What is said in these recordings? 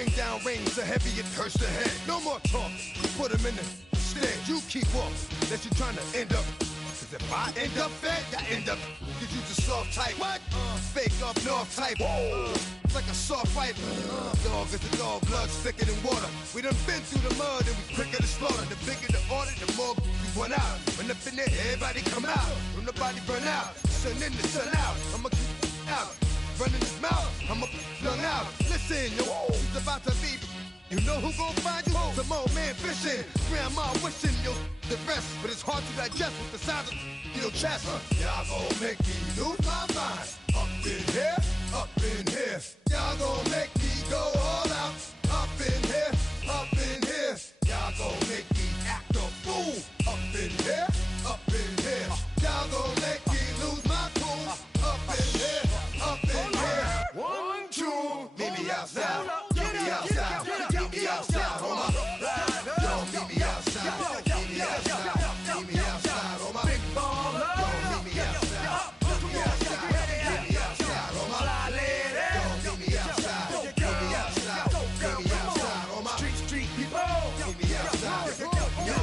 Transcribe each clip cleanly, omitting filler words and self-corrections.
bring down rings so heavy it hurts the head. No more talk, put him in the stand. You keep off, that you trying to end up. Cause if I end up fed, I end up. Cause you just soft type. What? Fake up north type. It's like a soft fight. Dog is a dog, blood thicker than water. We done been through the mud and we quicker to slaughter. The bigger the order, the more we run out. When up in there, everybody come out. When nobody burn out, sun in the sun out. I'ma keep out. Running his mouth, I'ma run out. Listen, yo, it's about to be. You know who gon' find you? Some old man fishing. Grandma wishing you the rest. But it's hard to digest with the sound of your chest. Y'all gon' make me lose my mind. Up in here, up in here. Y'all gon' make me go all out. Up in here, up in here. Y'all gon' make me act a fool. Up in here, up in here. Y'all gon' make me lose my cool. Up in here, up in here. 1, 2, meet me outside. Meet me outside. Meet me outside, on my yo, meet me outside. Meet me outside. Meet me outside, on my big baller. Yo, meet me outside. Meet me outside. Meet me outside, on my fly lady. Yo, meet me outside. Meet me outside. Meet me outside, on my street people. Meet me outside. Meet me outside.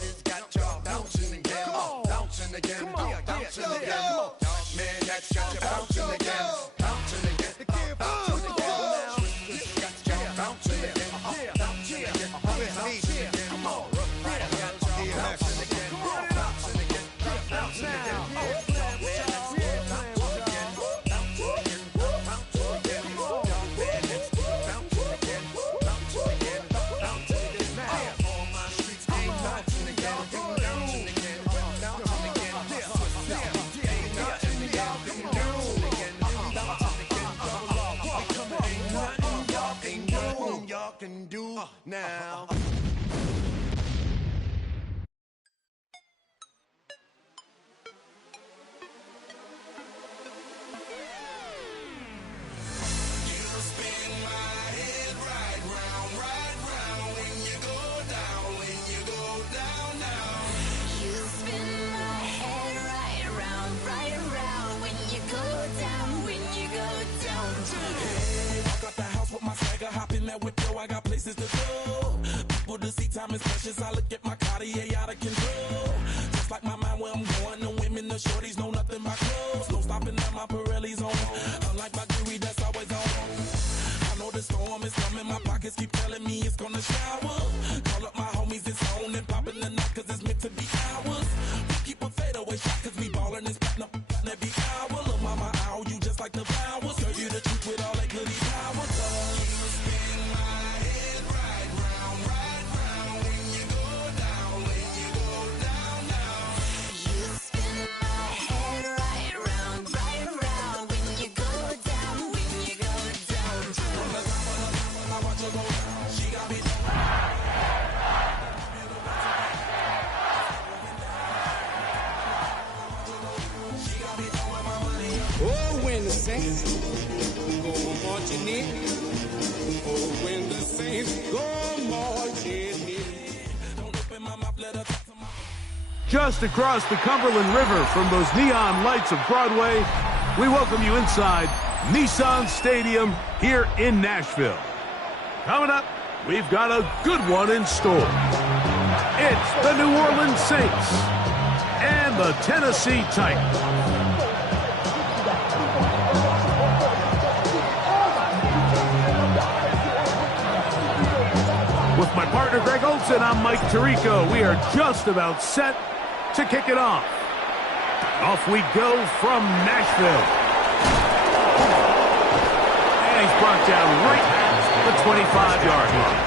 Just got y'all bouncing again, bouncing again, bouncing again. Man, that's got you bouncing again, bouncing again, bouncing again. Can do now. I got places to go. People to see, time is precious. I look at my Cartier out of control. Just like my mind where I'm going. The women, the shorties know nothing but clothes. No stopping at my Pirelli's on. Unlike my jewelry that's always on. I know the storm is coming. My pockets keep telling me it's gonna shower. Call up my homies, it's on and popping the night cause it's meant to be ours. We keep a fadeaway shot cause we ballin' and spittin' up every hour. Look mama, ow, you just like the flowers. Girl, you the truth with all that goody power. Oh, when the saints go marching in. Oh, when the saints go marching in. Just across the Cumberland River from those neon lights of Broadway, we welcome you inside Nissan Stadium here in Nashville. Coming up, we've got a good one in store. It's the New Orleans Saints and the Tennessee Titans. With my partner Greg Olson, I'm Mike Tirico. We are just about set to kick it off. Off we go from Nashville. And he's brought down right at the 25-yard line.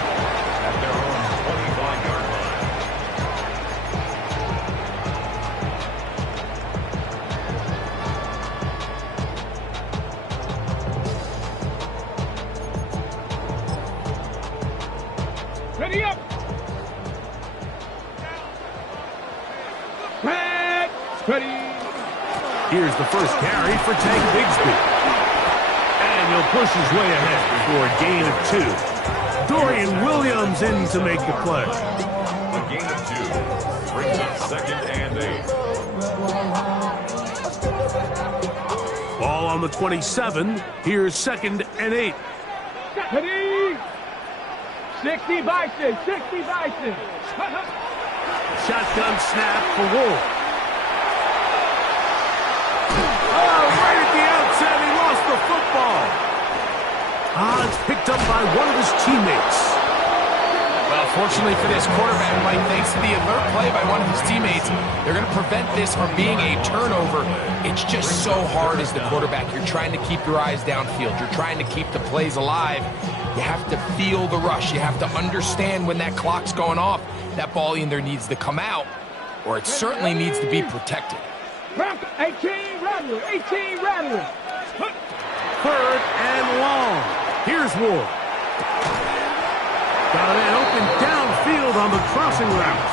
Ready up! Ready! Here's the first carry for Tank Bigsby. And he'll push his way ahead for a gain of 2. Dorian Williams in to make the play. A gain of 2 brings up 2nd and 8. Ball on the 27. Here's 2nd and 8. Ready? 60 Bison, 60 Bison. Shotgun snap for Ward. Oh, right at the outset, he lost the football. It's picked up by one of his teammates. Well, fortunately for this quarterback, Mike, thanks to the alert play by one of his teammates, they're going to prevent this from being a turnover. It's just so hard as the quarterback. You're trying to keep your eyes downfield. You're trying to keep the plays alive. You have to feel the rush. You have to understand when that clock's going off. That ball either needs to come out, or it certainly needs to be protected. 18 Rattler, 18 Rattler. 3rd and long. Here's Ward. Got a man open downfield on the crossing route.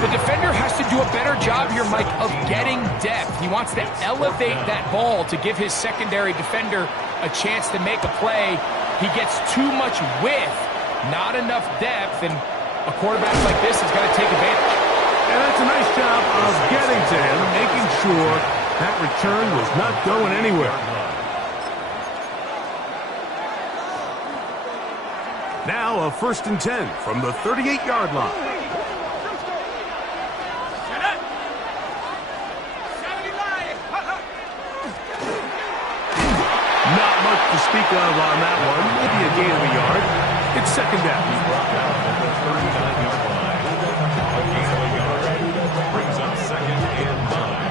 The defender has to do a better job here, Mike, of getting depth. He wants to elevate that ball to give his secondary defender a chance to make a play. He gets too much width, not enough depth, and a quarterback like this is going to take advantage. And that's a nice job of getting to him, making sure that return was not going anywhere. Now a 1st and 10 from the 38-yard line. Not much to speak of on that one. Maybe a gain of a yard. It's 2nd down. A gain of a yard brings up 2nd and 9.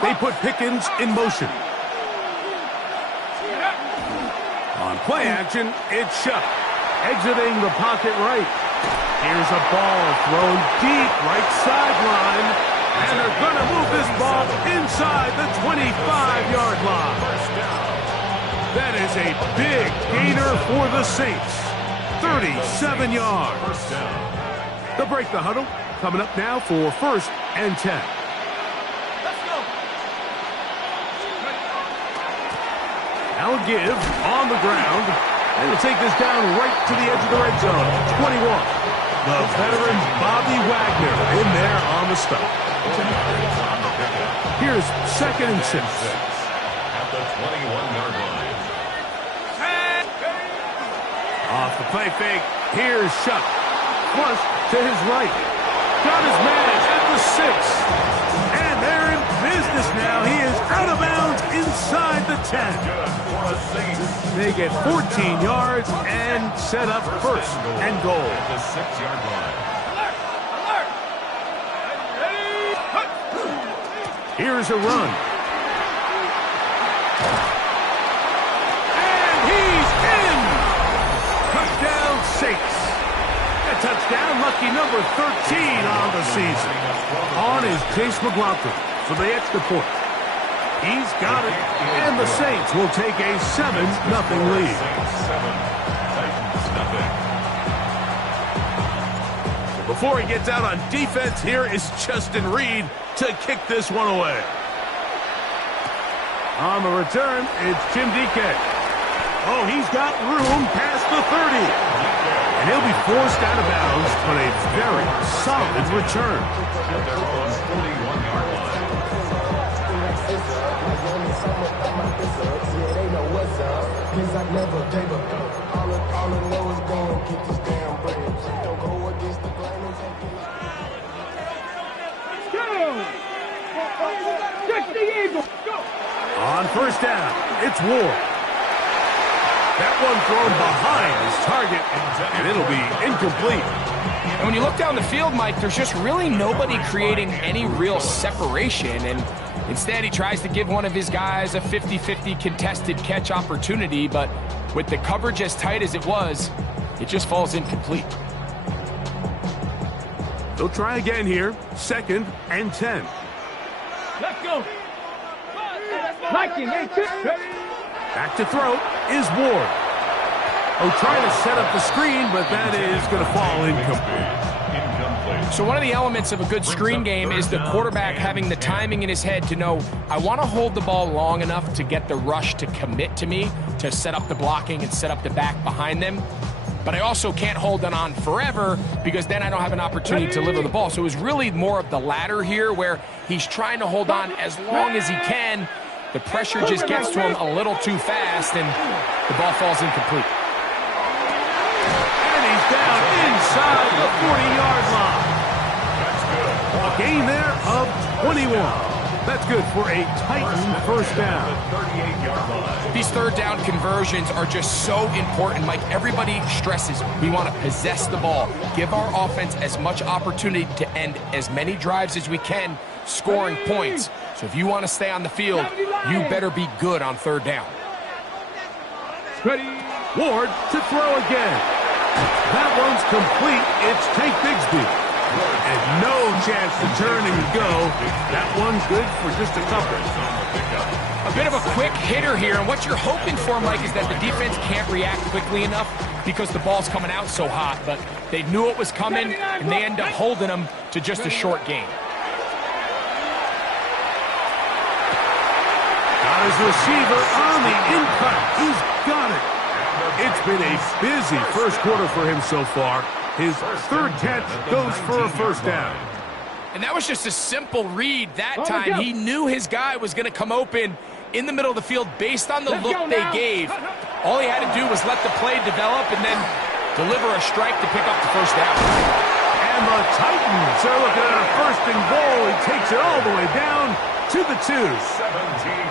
They put Pickens in motion. On play action, it's Shuck. Exiting the pocket right. Here's a ball thrown deep right sideline. And they're going to move this ball inside the 25-yard line. That is a big gainer for the Saints. 37 yards. They'll break the huddle. Coming up now for 1st and 10. Now a give on the ground. And we'll take this down right to the edge of the red zone. 21. The veteran Bobby Wagner in there on the stop. Here's 2nd and 6. At the 21-yard line. Off the play fake. Here's Shuck. Flush to his right. Got his man at the 6. And they're in business now. He is out of bounds inside the 10. They get 14 yards and set up 1st and goal. At the 6-yard line. Here's a run. And he's in! Touchdown Saints. A touchdown, lucky number 13 on the season. On is Chase McLaughlin for the extra point. He's got it, and the Saints will take a 7-0 lead. 7, Titans nothing. Before he gets out on defense, here is Justin Reed to kick this one away. On the return, it's Jim DK. Oh, he's got room past the 30. And he'll be forced out of bounds, but a very solid return. At their own 41-yard line. On 1st down, it's Ward. That one thrown behind his target, and it'll be incomplete. And when you look down the field, Mike, there's just really nobody creating any real separation. And instead, he tries to give one of his guys a 50-50 contested catch opportunity. But with the coverage as tight as it was, it just falls incomplete. They'll try again here. 2nd and 10. Let's go. Liking, 18. Back to throw is Ward. Oh, trying to set up the screen, but that is going to fall incomplete. So one of the elements of a good screen game is the quarterback having the timing in his head to know, I want to hold the ball long enough to get the rush to commit to me, to set up the blocking and set up the back behind them. but I also can't hold it on forever because then I don't have an opportunity to deliver the ball. So it was really more of the latter here where he's trying to hold on as long as he can. The pressure just gets to him a little too fast, and the ball falls incomplete. And he's down inside the 40-yard line. A gain there of 21. That's good for a Titan first down. These third down conversions are just so important. Mike, everybody stresses we want to possess the ball, give our offense as much opportunity to end as many drives as we can, scoring points. So if you want to stay on the field, you better be good on third down. Ready. Ward to throw again. That one's complete. It's Tank Bigsby. And no chance to turn and go. That one's good for just a couple. A bit of a quick hitter here, and what you're hoping for, Mike, is that the defense can't react quickly enough because the ball's coming out so hot, but they knew it was coming, and they end up holding them to just a short gain. Got his receiver on the in-cut. He's got it. It's been a busy first quarter for him so far. His third catch goes for a first down. And that was just a simple read that time. He knew his guy was going to come open in the middle of the field based on the look they gave. All he had to do was let the play develop and then deliver a strike to pick up the first down. And the Titans are looking at a first and goal. He takes it all the way down to the 2. 17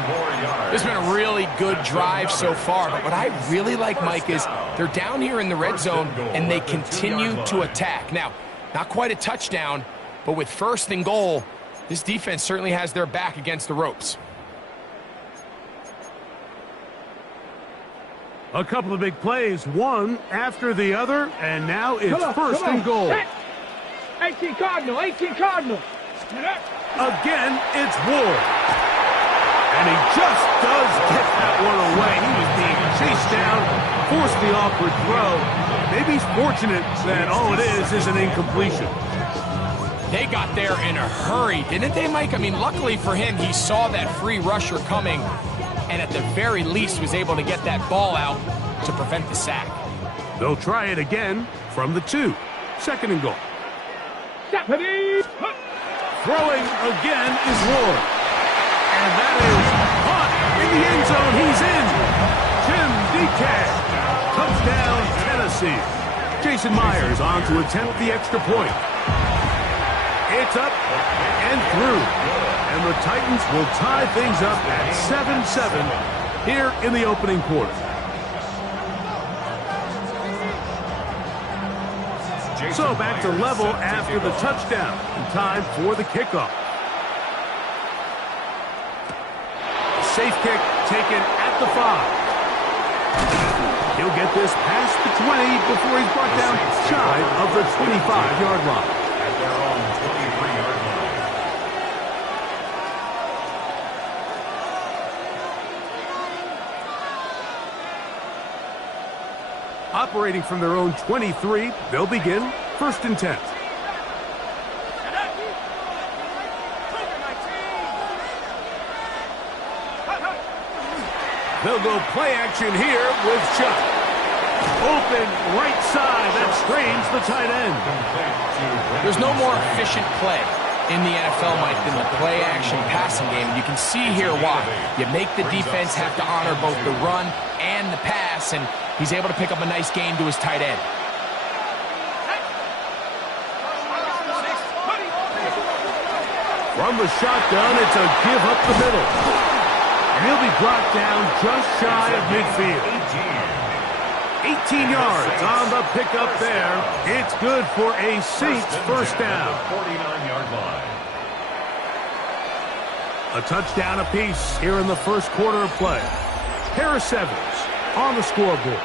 more yards. This has been a really good drive so far, but what I really like, Mike, is they're down here in the red zone and they continue to attack. Now, not quite a touchdown, but with first and goal, this defense certainly has their back against the ropes. A couple of big plays, one after the other, and now it's first and goal. 18 Cardinal, 18 Cardinal. Again, it's Ward. And he just does get that one away. He was being chased down, forced the awkward throw. Maybe he's fortunate that all it is an incompletion. They got there in a hurry, didn't they, Mike? I mean, luckily for him, he saw that free rusher coming, and at the very least was able to get that ball out to prevent the sack. They'll try it again from the 2. Second and goal. Throwing again is Ward. And that is caught in the end zone. He's in. Jim DeCat. Touchdown, Tennessee. Jason Myers on to attempt the extra point. It's up and through. And the Titans will tie things up at 7-7 here in the opening quarter. So back to level after the touchdown. And time for the kickoff. Safe kick taken at the 5. He'll get this past the 20 before he's brought down shy of the 25-yard line. At their own 23-yard line. Operating from their own 23, they'll begin first and 10. They'll go play action here with Chuck. Open right side. That strains the tight end. There's no more efficient play in the NFL, Mike, than the play action passing game. You can see here why. You make the defense have to honor both the run and the pass, and he's able to pick up a nice gain to his tight end. From the shotgun, it's a give up the middle. And he'll be brought down just shy of midfield. 18 yards on the pickup there. It's good for a Saints first down. 49-yard line. A touchdown apiece here in the first quarter of play. Harris Evans on the scoreboard.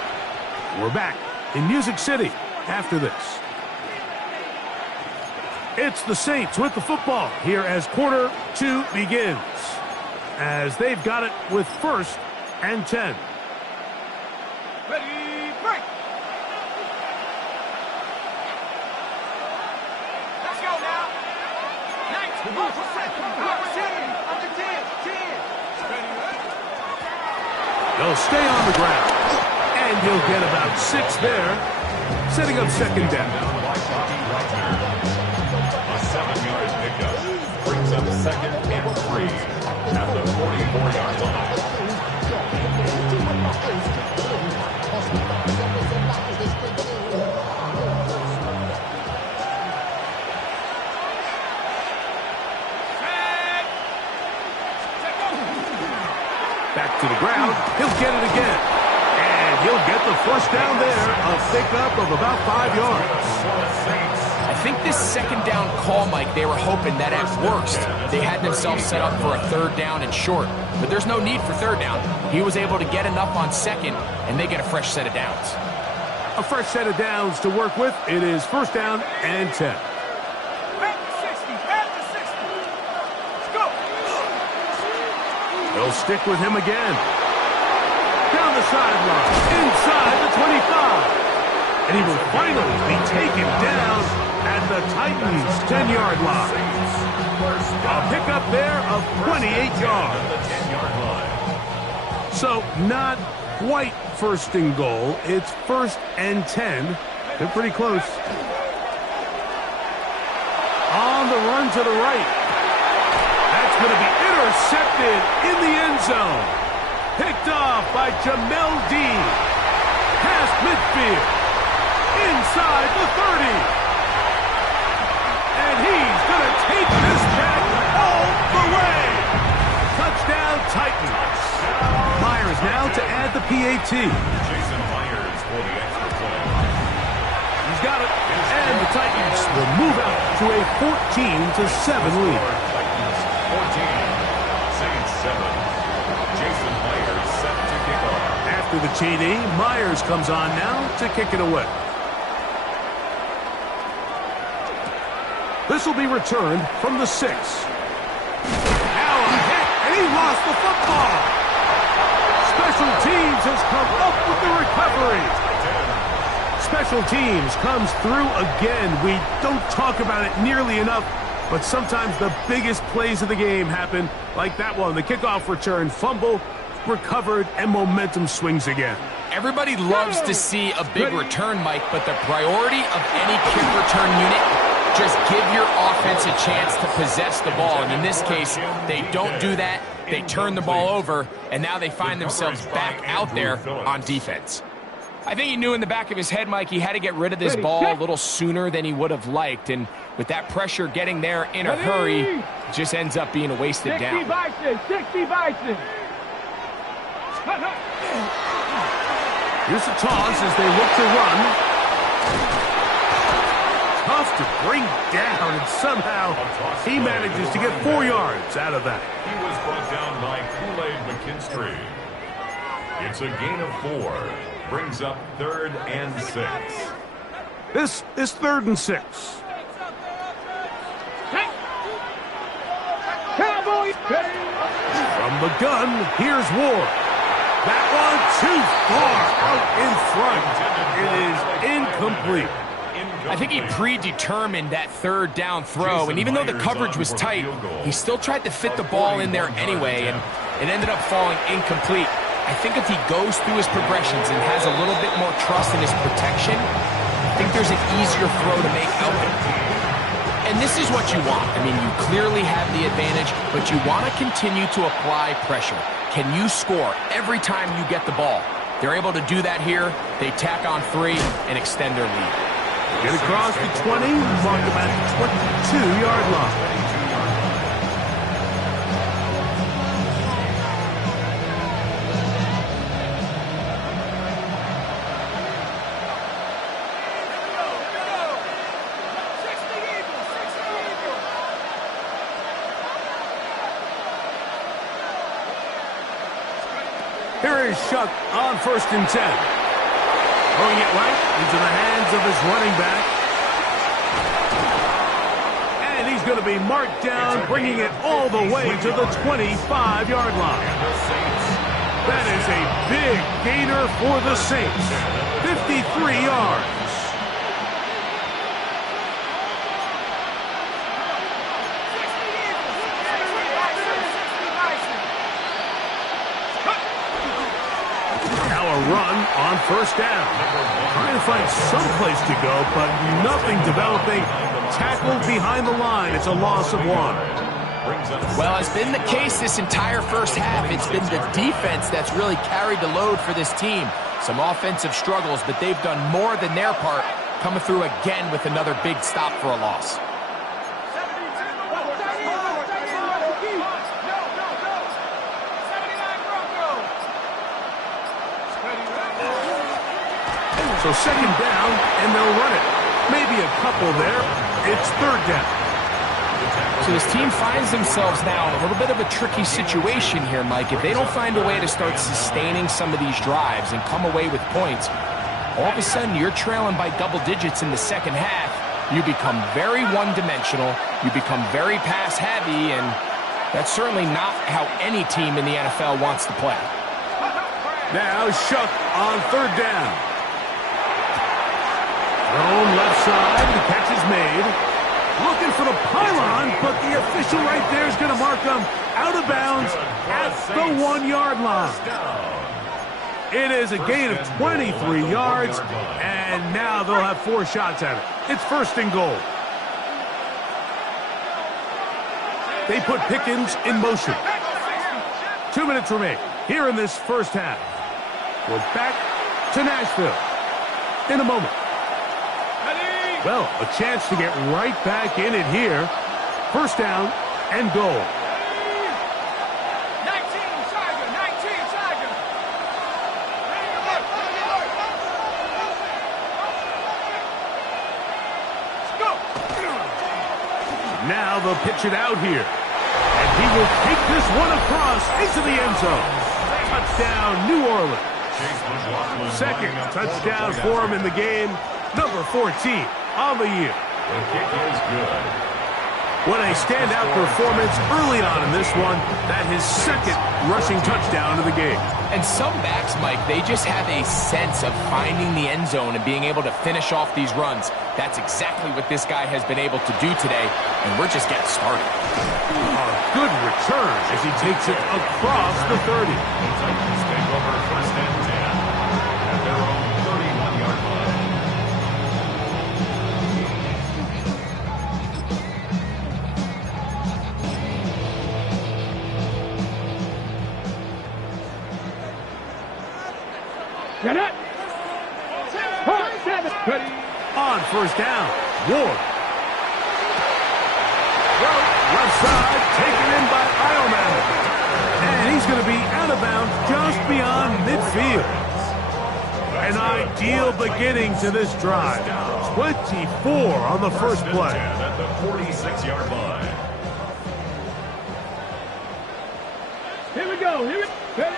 We're back in Music City after this. It's the Saints with the football here as quarter 2 begins. As they've got it with first and 10. Ready, break. Let's go now. 19, under 10. They'll stay on the ground. And he'll get about 6 there. setting up second down. A 7-yard pickup brings up second and 3 at the 44-yard line. Back to the ground. He'll get it again. And he'll get the first down there. A pickup of about 5 yards. I think this second down call, Mike, they were hoping that at worst they had themselves set up for a third down and short. But there's no need for third down. He was able to get enough on second, and they get a fresh set of downs. A fresh set of downs to work with. It is first down and 10. At the 60. At the 60. Let's go. They'll stick with him again. Down the sideline. Inside the 25. And he will finally be taken down at the Titans' 10-yard line. A pickup there of 28 yards. So not quite first and goal. It's first and 10. They're pretty close. On the run to the right. That's going to be intercepted in the end zone. Picked off by Jamel Dean. Past midfield. Inside the 30. And he's going to take this back all the way. Touchdown, Titans. Myers now to add the PAT. Jason Myers for the extra point. He's got it. And the Titans will move out to a 14-7 lead. Titans 14, Saints 7. Jason Myers set to kick off. After the TD, Myers comes on now to kick it away. This will be returned from the 6. Now a hit, and he lost the football. Special teams has come up with the recovery. Special teams comes through again. We don't talk about it nearly enough, but sometimes the biggest plays of the game happen, like that one. The kickoff return, fumble, recovered, and momentum swings again. Everybody loves to see a big return, Mike, but the priority of any kick return unit, just give your offense a chance to possess the ball. And in this case, they don't do that. They turn the ball over, and now they find themselves back out there on defense. I think he knew in the back of his head, Mike, he had to get rid of this ball a little sooner than he would have liked. And with that pressure getting there in a hurry, it just ends up being a wasted down. 60 Bison. 60 Bison. Here's the toss as they look to run. Tough to bring down, and somehow he manages to get 4 yards out of that. He was brought down by Kool-Aid McKinstry. It's a gain of 4. Brings up 3rd and 6. This is 3rd and 6. Cowboys. From the gun, here's Ward. That one too far out in front. It is incomplete. I think he predetermined that third down throw, and even though the coverage was tight, he still tried to fit the ball in there anyway, and it ended up falling incomplete. I think if he goes through his progressions and has a little bit more trust in his protection, I think there's an easier throw to make out there. And this is what you want. I mean, you clearly have the advantage, but you want to continue to apply pressure. Can you score every time you get the ball? They're able to do that here. They tack on 3 and extend their lead. Get across the 20, mark them at the 22-yard line. Here is Shuck on 1st and 10. Throwing it right into the hands of his running back. And he's going to be marked down, bringing it all the way to the 25-yard line. That is a big gainer for the Saints. 53 yards. Now a run on first down. Trying to find some place to go, but nothing developing. Tackled behind the line. It's a loss of 1. Well, it's been the case this entire first half. It's been the defense that's really carried the load for this team. Some offensive struggles, but they've done more than their part, coming through again with another big stop for a loss. So second down, and they'll run it. Maybe a couple there. It's third down. So this team finds themselves now in a little bit of a tricky situation here, Mike. If they don't find a way to start sustaining some of these drives and come away with points, all of a sudden you're trailing by double digits in the second half. You become very one-dimensional. You become very pass-heavy, and that's certainly not how any team in the NFL wants to play. Now Shough on third down. Thrown left side, the catch is made. Looking for the pylon, but the official right there is going to mark them out of bounds at the 1-yard line. It is a gain of 23 yards, and now they'll have 4 shots at it. It's first and goal. They put Pickens in motion. 2 minutes remain here in this first half. We're back to Nashville in a moment. Well, a chance to get right back in it here. First down and goal. 19, Tiger, 19, Tiger. Let's go. Now they'll pitch it out here. And he will take this one across into the end zone. Touchdown, New Orleans. Second touchdown for him in the game. Number 14 on the year. The kick is good. What a standout performance early on in this one. That his second rushing touchdown of the game. And some backs, Mike, they just have a sense of finding the end zone and being able to finish off these runs. That's exactly what this guy has been able to do today, and we're just getting started. A good return as he takes it across the 30. Titans take over first and 10 at their own 31-yard line. Get it. On first down, Ward. Left side, taken in by Eilman. And he's going to be out of bounds just beyond midfield. An ideal beginning to this drive. 24 on the first play. At the 46-yard line. Here we go. Here we go.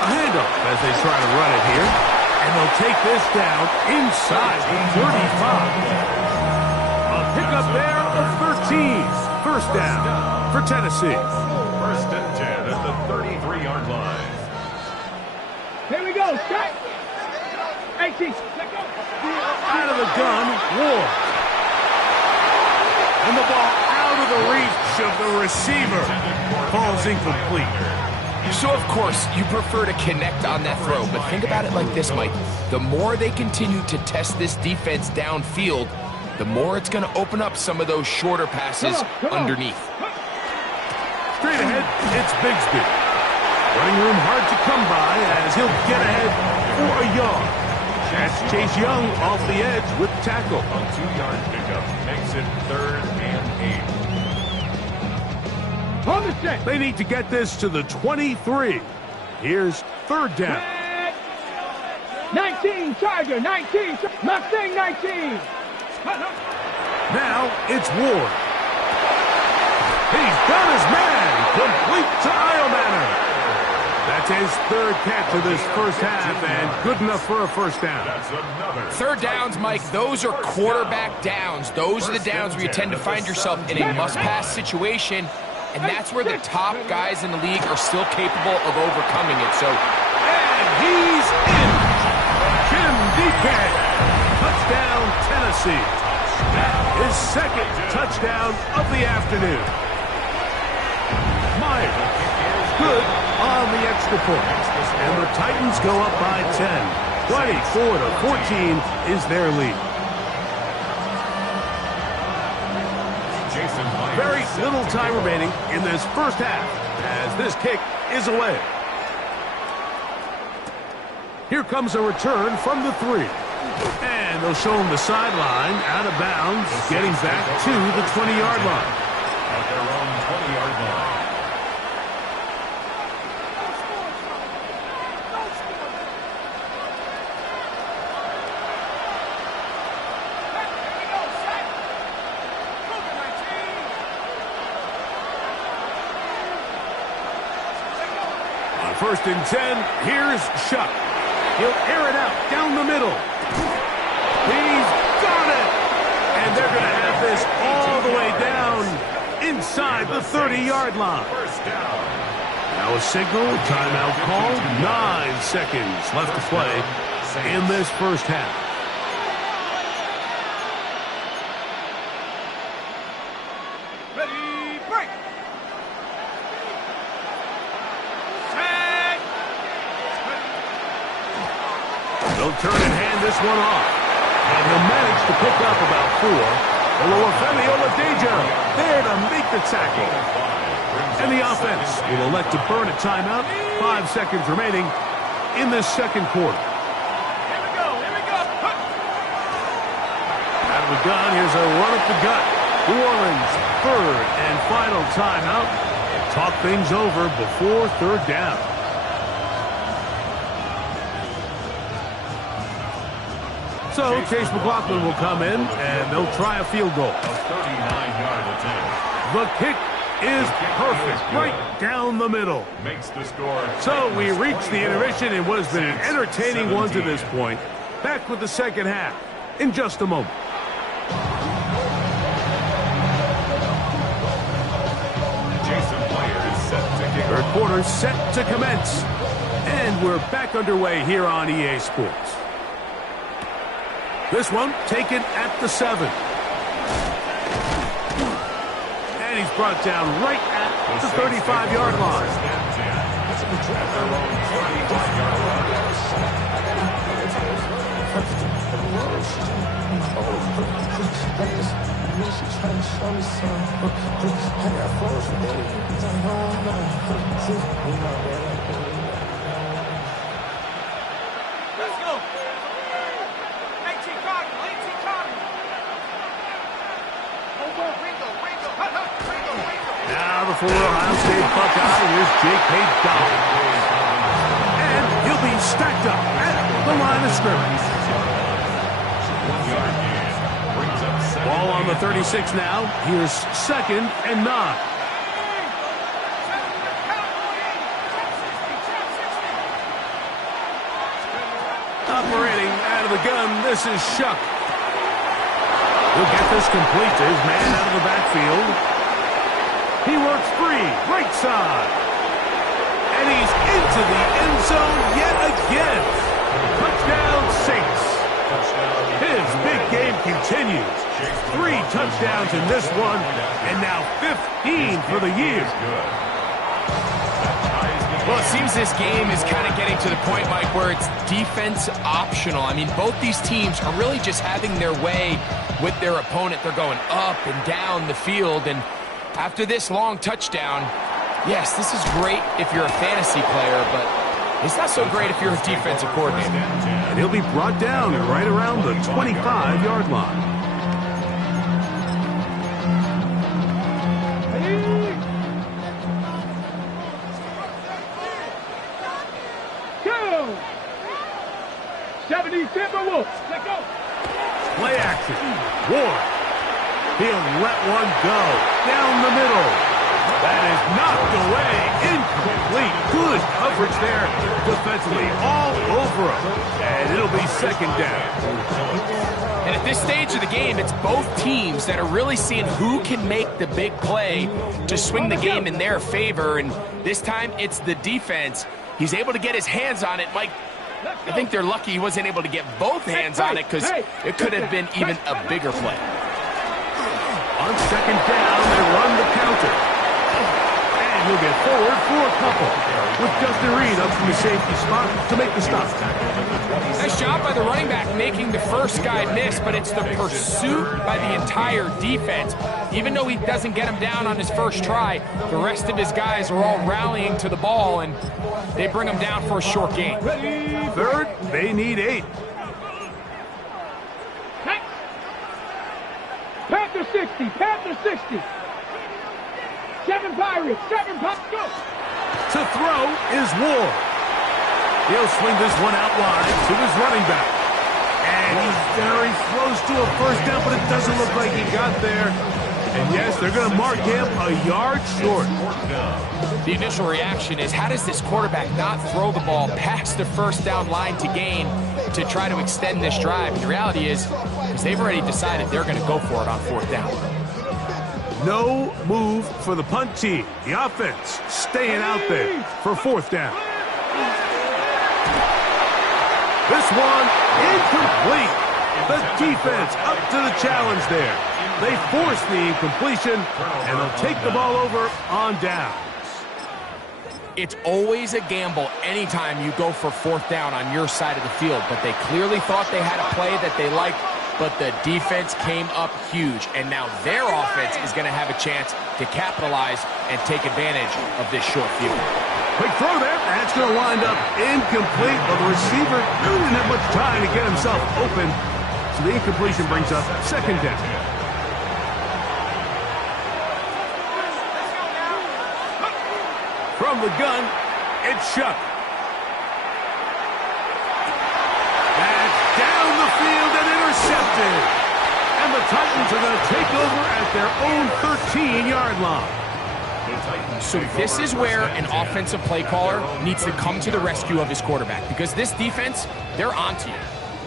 A handoff as they try to run it here. And they'll take this down inside the 35. A pickup there of 13. First down for Tennessee. First and 10 at the 33-yard line. Here we go. Strike. 18. Out of the gun, Ward. And the ball out of the reach of the receiver. Falls incomplete. So, of course, you prefer to connect on that throw, but think about it like this, Mike. The more they continue to test this defense downfield, the more it's going to open up some of those shorter passes underneath. Straight ahead, it's Bigsby. Running room hard to come by as he'll get ahead for a yard. That's Chase Young off the edge with the tackle. A 2-yard pickup makes it third and 8. They need to get this to the 23. Here's third down. 19, Tiger, 19. Mustang, 19. Now it's Ward. He's got his man. Complete to Eilman. That's his third catch of this first half, and good enough for a first down. Third downs, Mike, those are quarterback downs. Those are the downs where you tend to find yourself in a must-pass situation. And that's where the top guys in the league are still capable of overcoming it. And he's in. Jim DK. Touchdown, Tennessee. His second touchdown of the afternoon. Myers good on the extra point. And the Titans go up by 10. 24-14 is their lead. Very little time remaining in this first half as this kick is away. Here comes a return from the 3. And they'll show him the sideline, out of bounds, getting back to the 20-yard line. At their own 20-yard line. On 1st and 10, here's Shuck. He'll air it out down the middle. He's got it! And they're going to have this all the way down inside the 30-yard line. First down. Now a signal, timeout called. 9 seconds left to play in this first half. Ready, break! They'll turn and hand this one off. And he'll manage to pick up about 4. Oluwafemi Oladejo there to make the tackle. And the offense will elect to burn a timeout. 5 seconds remaining in this second quarter. Here we go, here we go! Out of the gun, here's a run up the gut. New Orleans, 3rd and final timeout. Talk things over before 3rd down. So Chase McLaughlin will come in, and they'll try a field goal. A 39-yard attempt. The kick is perfect, right down the middle. Makes the score. So we reach the intermission in what has been an entertaining one to this point. Back with the second half in just a moment. Jason Player is set to kick. Third quarter set to commence. And we're back underway here on EA Sports. This one taken at the 7. And he's brought down right at the 35-yard line. Let's go! Now the former Ohio State Buckeye, here's Jake Hayes-Dodd. And he'll be stacked up at the line of scrimmage. Ball on the 36 now. Here's 2nd and 9. Operating out of the gun, this is Shuck. He'll get this complete to his man out of the backfield. He works free, right side. And he's into the end zone yet again. Touchdown Saints. His big game continues. 3 touchdowns in this one, and now 15 for the year. Well, it seems this game is kind of getting to the point, Mike, where it's defense optional. I mean, both these teams are really just having their way with their opponent. They're going up and down the field, and after this long touchdown, yes, this is great if you're a fantasy player, but it's not so great if you're a defensive coordinator. And he'll be brought down right around the 25-yard line. Go! 70 Timberwolves, let go! Play action. Ward. He'll let one go. Down the middle. That is knocked away. Incomplete. Good coverage there defensively. All over him. And it'll be 2nd down. And at this stage of the game, it's both teams that are really seeing who can make the big play to swing the game in their favor. And this time, it's the defense. He's able to get his hands on it. Mike, I think they're lucky he wasn't able to get both hands on it because it could have been even a bigger play. On 2nd down, they run the counter. And he'll get forward for a couple, with Justin Reed up from the safety spot to make the stop. Nice job by the running back making the first guy miss, but it's the pursuit by the entire defense. Even though he doesn't get him down on his first try, the rest of his guys are all rallying to the ball, and they bring him down for a short gain. Third, they need 8. Panther 60, Panther 60. 7 Pirates, 7 Pirates, go! To throw is Ward. He'll swing this one out wide to his running back. And he's very close to a first down, but it doesn't look like he got there. And yes, they're going to mark him a yard short. The initial reaction is, how does this quarterback not throw the ball past the first down line to gain to try to extend this drive? And the reality is they've already decided they're going to go for it on 4th down. No move for the punt team. The offense staying out there for 4th down. This one incomplete. The defense up to the challenge there. They force the incompletion, and they'll take the ball over on downs. It's always a gamble anytime you go for 4th down on your side of the field, but they clearly thought they had a play that they liked, but the defense came up huge, and now their offense is going to have a chance to capitalize and take advantage of this short field. Quick throw there. That's going to wind up incomplete, but the receiver really didn't have much time to get himself open, so the incompletion brings up 2nd down. From the gun, it's Shuck. That's down the field and intercepted. And the Titans are going to take over at their own 13-yard line. So this is where an offensive play caller needs to come to the rescue of his quarterback, because this defense, they're onto you.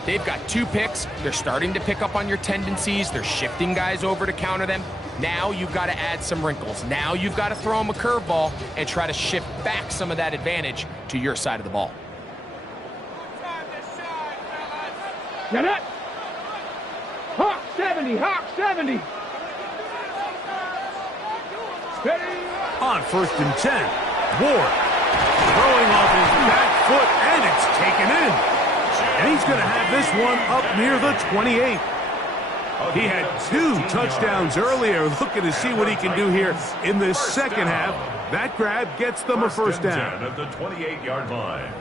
They've got 2 picks. They're starting to pick up on your tendencies. They're shifting guys over to counter them. Now you've got to add some wrinkles. Now you've got to throw them a curveball and try to shift back some of that advantage to your side of the ball. Get it! Hawk 70, Hawk 70. Steady. On 1st and 10, Ward throwing off his back foot, and it's taken in. And he's going to have this one up near the 28. He had 2 touchdowns earlier, looking to see what he can do here in this second half. That grab gets them a first down. At the 28-yard line.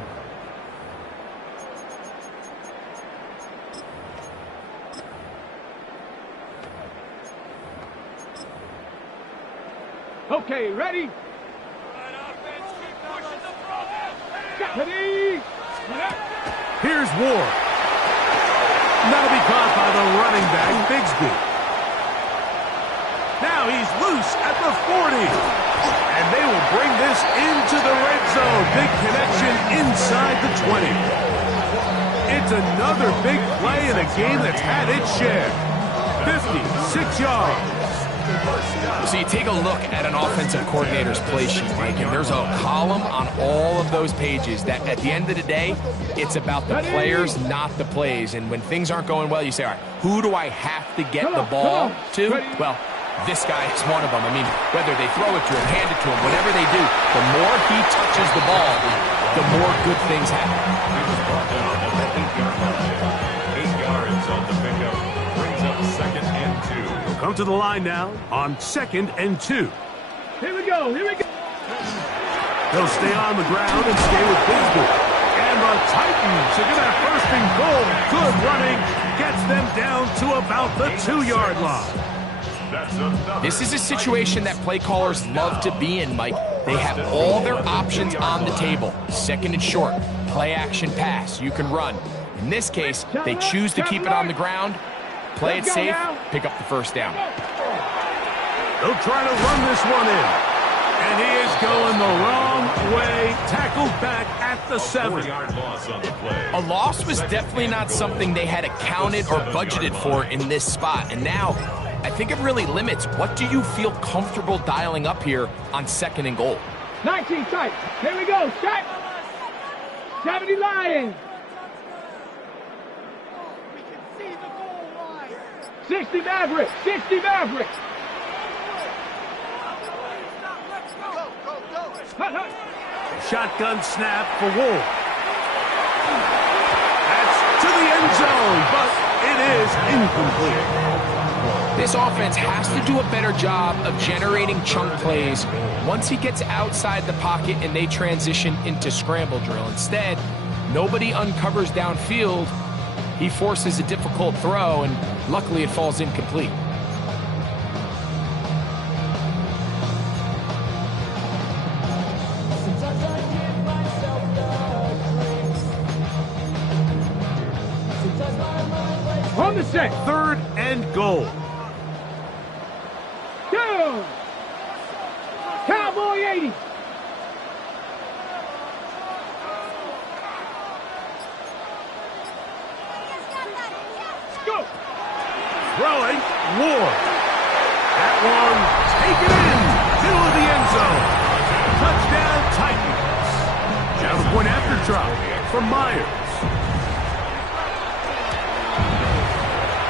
Okay, ready? Ready? Here's Ward. That'll be caught by the running back, Bigsby. Now he's loose at the 40. And they will bring this into the red zone. Big connection inside the 20. It's another big play in a game that's had its share. 56 yards. So you take a look at an offensive coordinator's play sheet, Mike, and there's a column on all of those pages that at the end of the day, it's about the players, not the plays. And when things aren't going well, you say, all right, who do I have to get the ball to? Well, this guy is one of them. I mean, whether they throw it to him, hand it to him, whatever they do, the more he touches the ball, the more good things happen. He was brought down at the 8-yard line. 8 yards on the pickup. Brings up 2nd and 2. Come to the line now on 2nd and 2. Here we go, here we go. They'll stay on the ground and stay with Bigsby. And the Titans are going to have 1st and goal. Good running gets them down to about the 2-yard line. This is a situation that play callers love to be in, Mike. They have all their options on the table. 2nd and short, play action pass, you can run. In this case, they choose to keep it on the ground, play it safe, pick up the first down. They'll try to run this one in. And he is going the wrong way, tackled back at the 7. 4-yard loss on the play. A loss was definitely not something they had accounted or budgeted for in this spot. And now, I think it really limits what do you feel comfortable dialing up here on 2nd and goal. 19 tight. Here we go. Set. 70 Lions. 60 Mavericks. 60 Mavericks. Shotgun snap for Wolf. That's to the end zone, but it is incomplete. This offense has to do a better job of generating chunk plays once he gets outside the pocket and they transition into scramble drill. Instead, nobody uncovers downfield. He forces a difficult throw, and luckily it falls incomplete. On the set. 3rd and goal. Go! Cowboy 80. Go! Throwing, Ward. That one taken in, middle of the end zone. Touchdown, Titans. Now the point after try from Myers.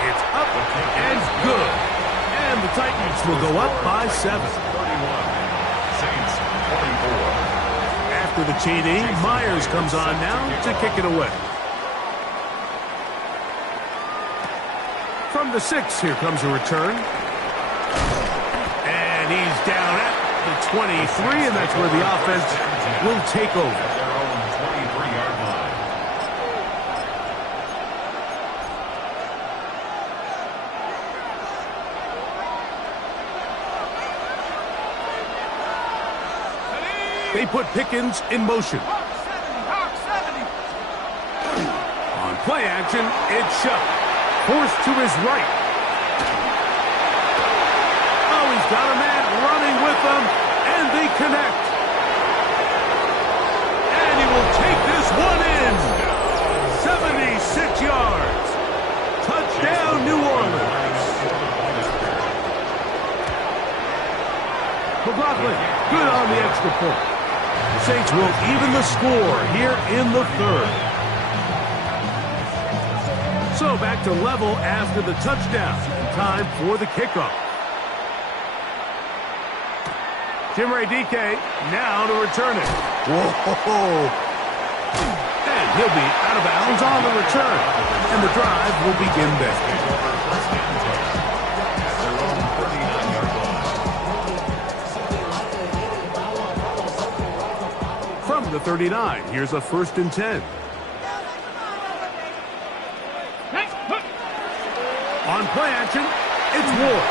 It's up and good. And the Titans will go up by 7. 31. Saints 24. After the TD, Myers comes on now to kick it away. From the 6, here comes a return. And he's down at the 23, and that's where the offense will take over. At their own 23-yard line. They put Pickens in motion. On play action, it's shot. Forced to his right. Oh, he's got a man running with them, and they connect. And he will take this one in. 76 yards. Touchdown, New Orleans. McLaughlin, good on the extra point. The Saints will even the score here in the 3rd. So back to level after the touchdown. Time for the kickoff. Jim Radike now to return it. Whoa! And he'll be out of bounds on the return. And the drive will begin there. From the 39, here's a 1st and 10. On play action, it's Ward.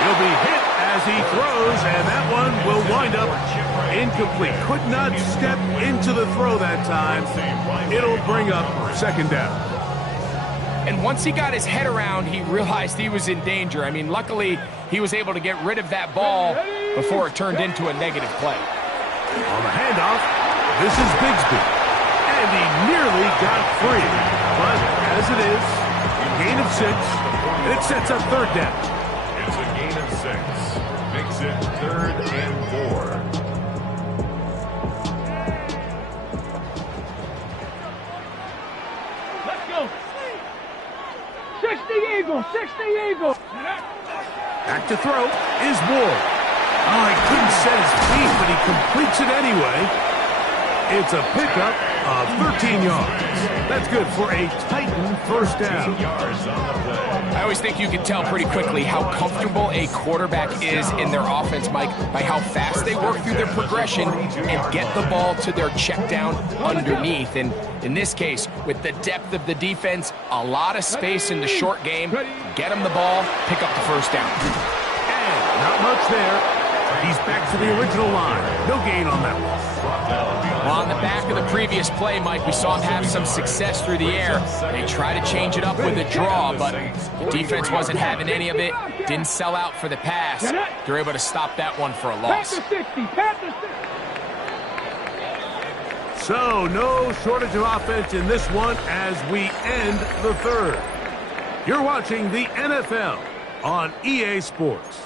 He'll be hit as he throws, and that one will wind up incomplete. Could not step into the throw that time. It'll bring up 2nd down. And once he got his head around, he realized he was in danger. I mean, luckily, he was able to get rid of that ball before it turned into a negative play. On the handoff, this is Bigsby. And he nearly got free. But as it is, gain of 6, it sets up 3rd down. It's a gain of 6. Makes it 3rd and 4. Let's go. 60 Eagles, 60 Eagles. Back to throw is Ward. Oh, he couldn't set his feet, but he completes it anyway. It's a pickup of 13 yards. That's good for a Titan 1st down. I always think you can tell pretty quickly how comfortable a quarterback is in their offense, Mike, by how fast they work through their progression and get the ball to their check down underneath. And in this case, with the depth of the defense, a lot of space in the short game, get them the ball, pick up the 1st down. And not much there. He's back to the original line. No gain on that one. Well, on the back of the previous play, Mike, we saw him have some success through the air. They tried to change it up with a draw, but the defense wasn't having any of it. Didn't sell out for the pass. They're able to stop that one for a loss. So, no shortage of offense in this one as we end the 3rd. You're watching the NFL on EA Sports.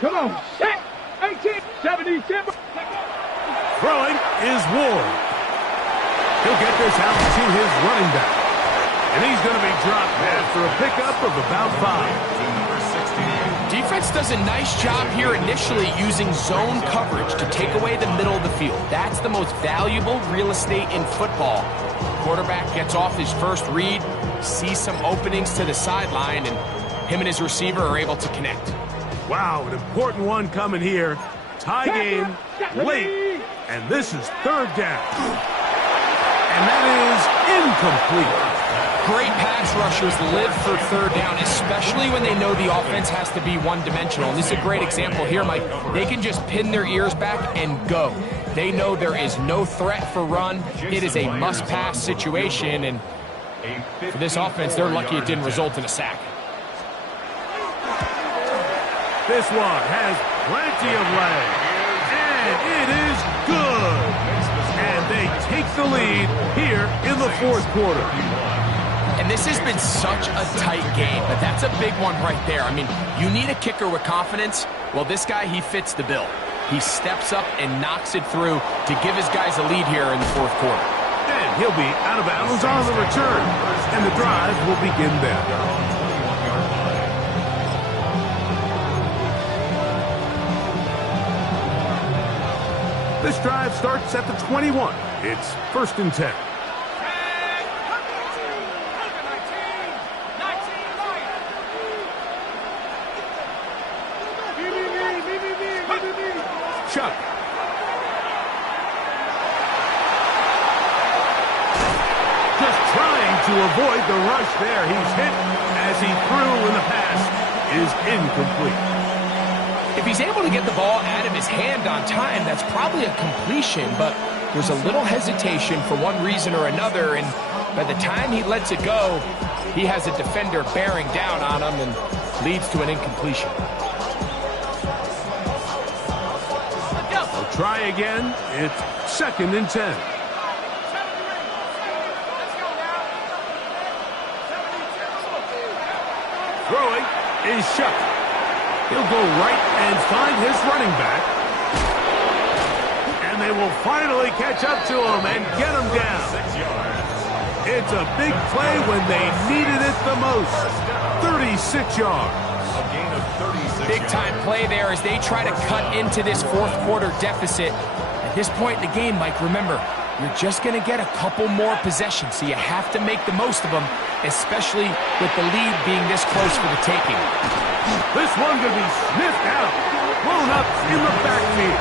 Come on, set, 18, 77. Throwing is Ward. He'll get this out to his running back. And he's going to be dropped after a pickup of about 5. Defense does a nice job here initially using zone coverage to take away the middle of the field. That's the most valuable real estate in football. Quarterback gets off his first read, sees some openings to the sideline, and him and his receiver are able to connect. Wow, an important one coming here. Tie game, late, and this is third down. And that is incomplete. Great pass rushers live for third down, especially when they know the offense has to be one-dimensional. And this is a great example here, Mike. They can just pin their ears back and go. They know there is no threat for run. It is a must-pass situation, and for this offense, they're lucky it didn't result in a sack. This one has plenty of leg, and it is good. And they take the lead here in the fourth quarter. And this has been such a tight game, but that's a big one right there. I mean, you need a kicker with confidence. Well, this guy, he fits the bill. He steps up and knocks it through to give his guys a lead here in the fourth quarter. And he'll be out of bounds on the return, and the drive will begin then. This drive starts at the 21. It's 1st and 10. Chuck. Just trying to avoid the rush there. He's hit as he threw, and the pass is incomplete. If he's able to get the ball out of his hand on time, that's probably a completion, but there's a little hesitation for one reason or another, and by the time he lets it go, he has a defender bearing down on him and leads to an incompletion. They'll try again. It's 2nd and 10. Throwing is Shuck. He'll go right and find his running back. And they will finally catch up to him and get him down. It's a big play when they needed it the most. 36 yards. Big-time play there as they try to cut into this fourth quarter deficit. At this point in the game, Mike, remember, you're just going to get a couple more possessions, so you have to make the most of them, especially with the lead being this close for the taking. This one going to be sniffed out, blown up in the backfield.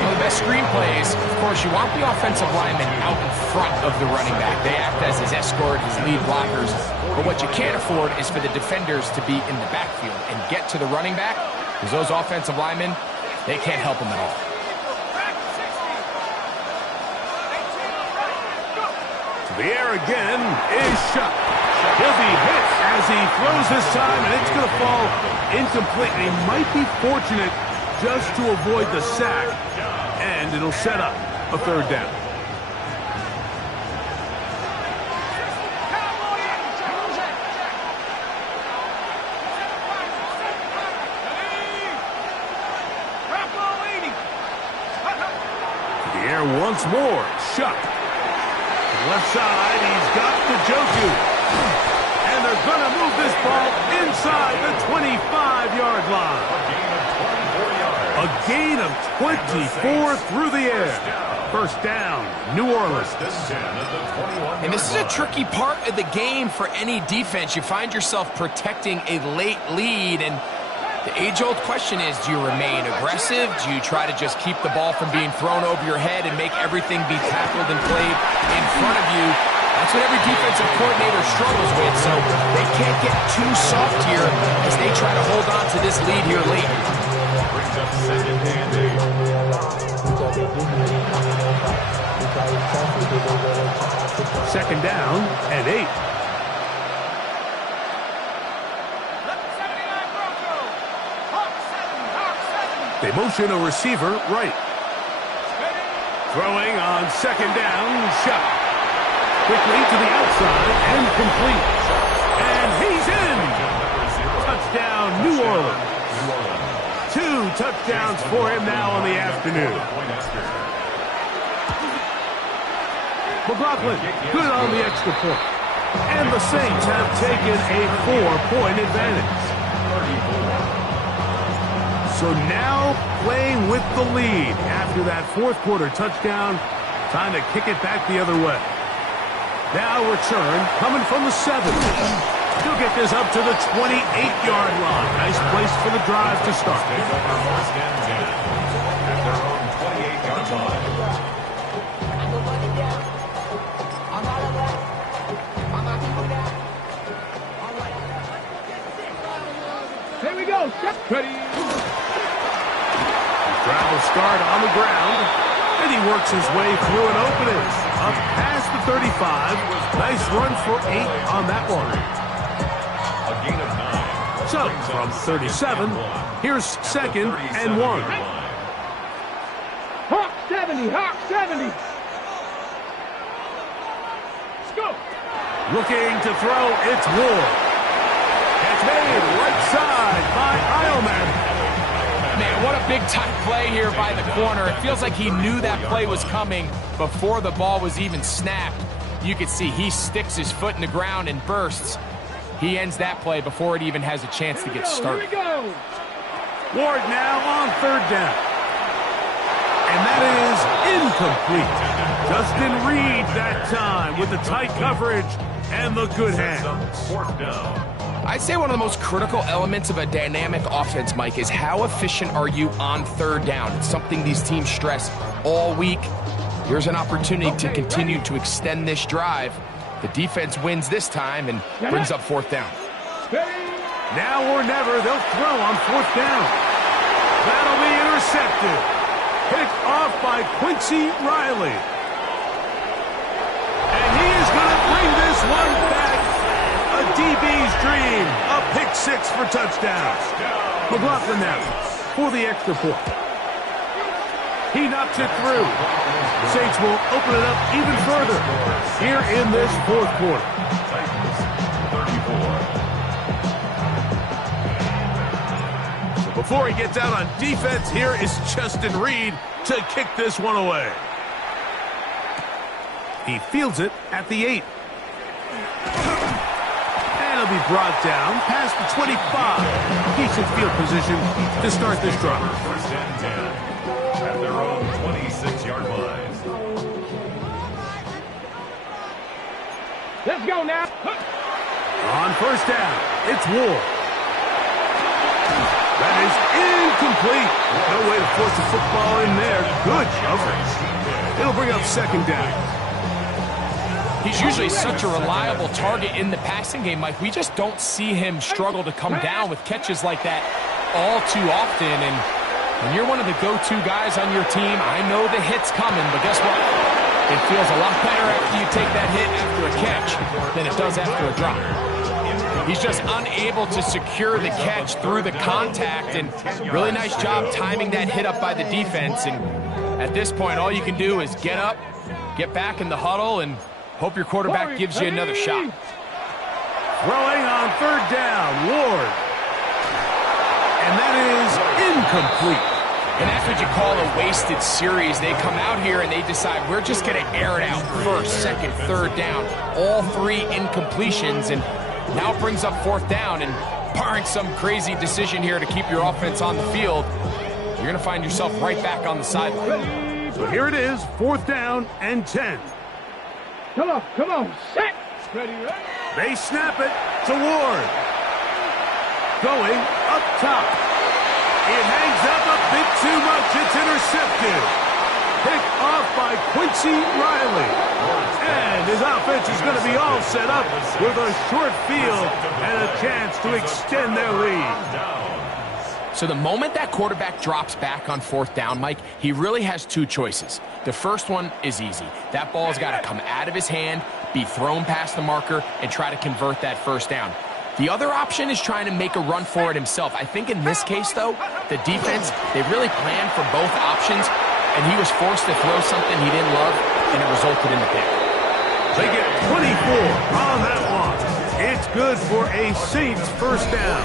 One of the best screenplays, of course, you want the offensive lineman out in front of the running back. They act as his escort, his lead blockers. But what you can't afford is for the defenders to be in the backfield and get to the running back, because those offensive linemen, they can't help them at all. To the air again is Shuck. He'll be hit as he throws this time, and it's going to fall incomplete. And he might be fortunate just to avoid the sack, and it'll set up a third down. To the air once more, Shuck. Left side, he's got the Njoku. And they're going to move this ball inside the 25-yard line. A gain of 24 through the air. First down, New Orleans. And this is a tricky part of the game for any defense. You find yourself protecting a late lead, and the age-old question is, do you remain aggressive? Do you try to just keep the ball from being thrown over your head and make everything be tackled and played in front of you? That's what every defensive coordinator struggles with, so they can't get too soft here as they try to hold on to this lead here late. Brings up 2nd and 8. Second down and 8. They motion a receiver right. Throwing on 2nd down, Shuck. Quickly to the outside and complete. And he's in. Touchdown, New Orleans. 2 touchdowns for him now on the afternoon. McLaughlin, good on the extra point. And the Saints have taken a 4-point advantage. 34. So now playing with the lead after that fourth quarter touchdown. Time to kick it back the other way. Now return coming from the 7. He'll get this up to the 28-yard line. Nice place for the drive to start. Take over first and 10 at their own 28-yard line. Here we go. Step ready. Drive will start on the ground, and he works his way through an opening. Up past the 35. Nice run for 8 on that one. A gain of 9. So, from 37, here's second and 1. Hawk 70. Hawk 70. Let's go. Looking to throw, it's Ward. It's made right side by Eilman. Man, what a big-time play here by the corner. It feels like he knew that play was coming before the ball was even snapped. You can see he sticks his foot in the ground and bursts. He ends that play before it even has a chance to get started. Here we go. Ward now on third down. And that is incomplete. Justin Reed that time with the tight coverage and the good hands. Fourth down. I'd say one of the most critical elements of a dynamic offense, Mike, is how efficient are you on third down? It's something these teams stress all week. Here's an opportunity to continue to extend this drive. The defense wins this time and brings up fourth down. Now or never, they'll throw on fourth down. That'll be intercepted. Picked off by Quincy Riley. And he is going to bring this one back. A DB's dream. A pick 6 for touchdown. McLaughlin now for the extra point. He knocks it through. Saints will open it up even further here in this fourth quarter. Titans, 34. So before he gets out on defense, here is Justin Reed to kick this one away. He fields it at the 8. And he'll be brought down past the 25. Decent field position to start this drive. First and 10 at their own 26-yard line. Let's go now. On first down, it's Ward. That is incomplete. No way to force the football in there. Good coverage. It'll bring up second down. He's usually such a reliable target in the passing game, Mike. We just don't see him struggle to come down with catches like that all too often. And when you're one of the go-to guys on your team, I know the hit's coming, but guess what? It feels a lot better after you take that hit after a catch than it does after a drop. He's just unable to secure the catch through the contact, and really nice job timing that hit up by the defense. And at this point, all you can do is get up, get back in the huddle, and hope your quarterback gives you another shot. Throwing on third down, Ward. And that is incomplete. And that's what you call a wasted series. They come out here and they decide we're just going to air it out first, second, third down. All 3 incompletions, and now it brings up fourth down. And barring some crazy decision here to keep your offense on the field, you're going to find yourself right back on the sideline. So here it is, fourth down and 10. Come on, set. Ready, ready. They snap it to Ward. Going up top. It hangs up a bit too much. It's intercepted. Picked off by Quincy Riley. And his offense is going to be all set up with a short field and a chance to extend their lead. So the moment that quarterback drops back on fourth down, Mike, he really has 2 choices. The first one is easy. That ball's got to come out of his hand, be thrown past the marker, and try to convert that first down. The other option is trying to make a run for it himself. I think in this case, though, the defense, they really planned for both options, and he was forced to throw something he didn't love, and it resulted in the pick. They get 24 on that one. It's good for a Saints first down.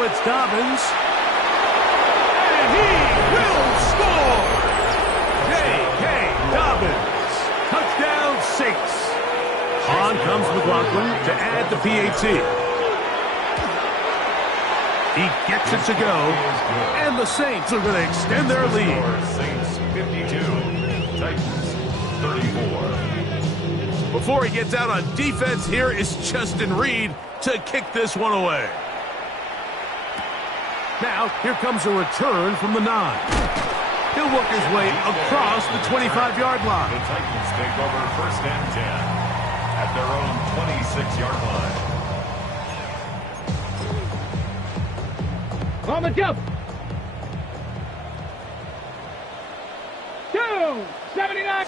Now it's Dobbins. And he will score! J.K. Dobbins. Touchdown 6. On comes McLaughlin to add the PAT. He gets it to go, and the Saints are going to extend their lead. Saints 52, Titans 34. Before he gets out on defense, here is Justin Reed to kick this one away. Now, here comes a return from the 9. He'll work his way across the 25-yard line. The Titans take over 1st and 10 at their own 26-yard line. On the jump. 279.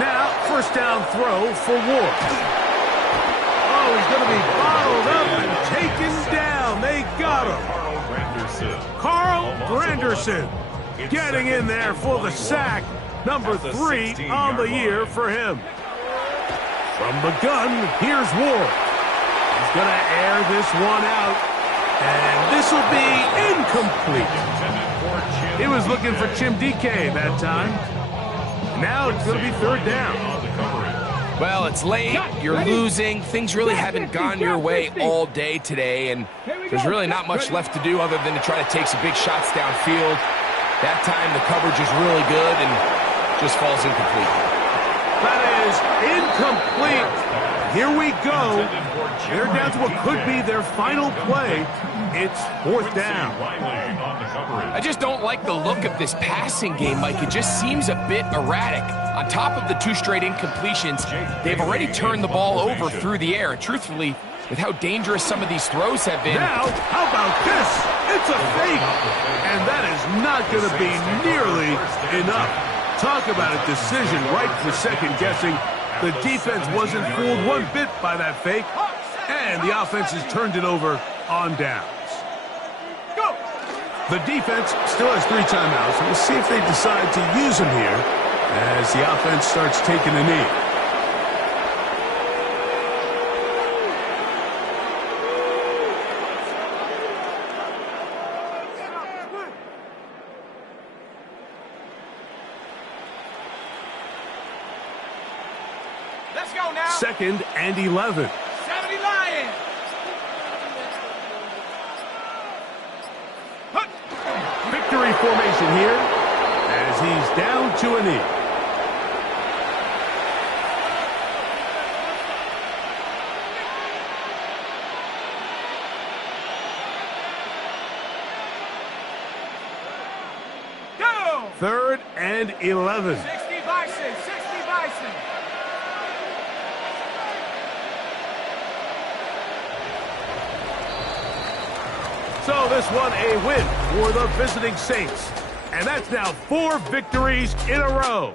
Now, first down throw for Ward. Oh, he's going to be bottled up and taken down. They got him. Carl Granderson getting in there for the sack. Number 3 on the year for him. From the gun, here's Ward. He's going to air this one out. And this will be incomplete. He was looking for Chim DK that time. Now it's going to be 3rd down. Well, it's late. You're losing. Things really haven't gone your way all day today, and there's really not much left to do other than to try to take some big shots downfield. That time the coverage is really good and just falls incomplete. That is incomplete. Here we go. They're down to what could be their final play. It's 4th down. I just don't like the look of this passing game, Mike. It just seems a bit erratic. On top of the 2 straight incompletions, they've already turned the ball over through the air. And truthfully, with how dangerous some of these throws have been... Now, how about this? It's a fake. And that is not going to be nearly enough. Talk about a decision right for second guessing. The defense wasn't fooled one bit by that fake. And the offense has turned it over on downs. The defense still has 3 timeouts. We'll see if they decide to use them here as the offense starts taking a knee. Let's go now. 2nd and 11. 70 Lions. Victory formation here as he's down to a knee. Go. 3rd and 11. 60 Bison. 60 Bison. So this one a win for the visiting Saints. And that's now 4 victories in a row.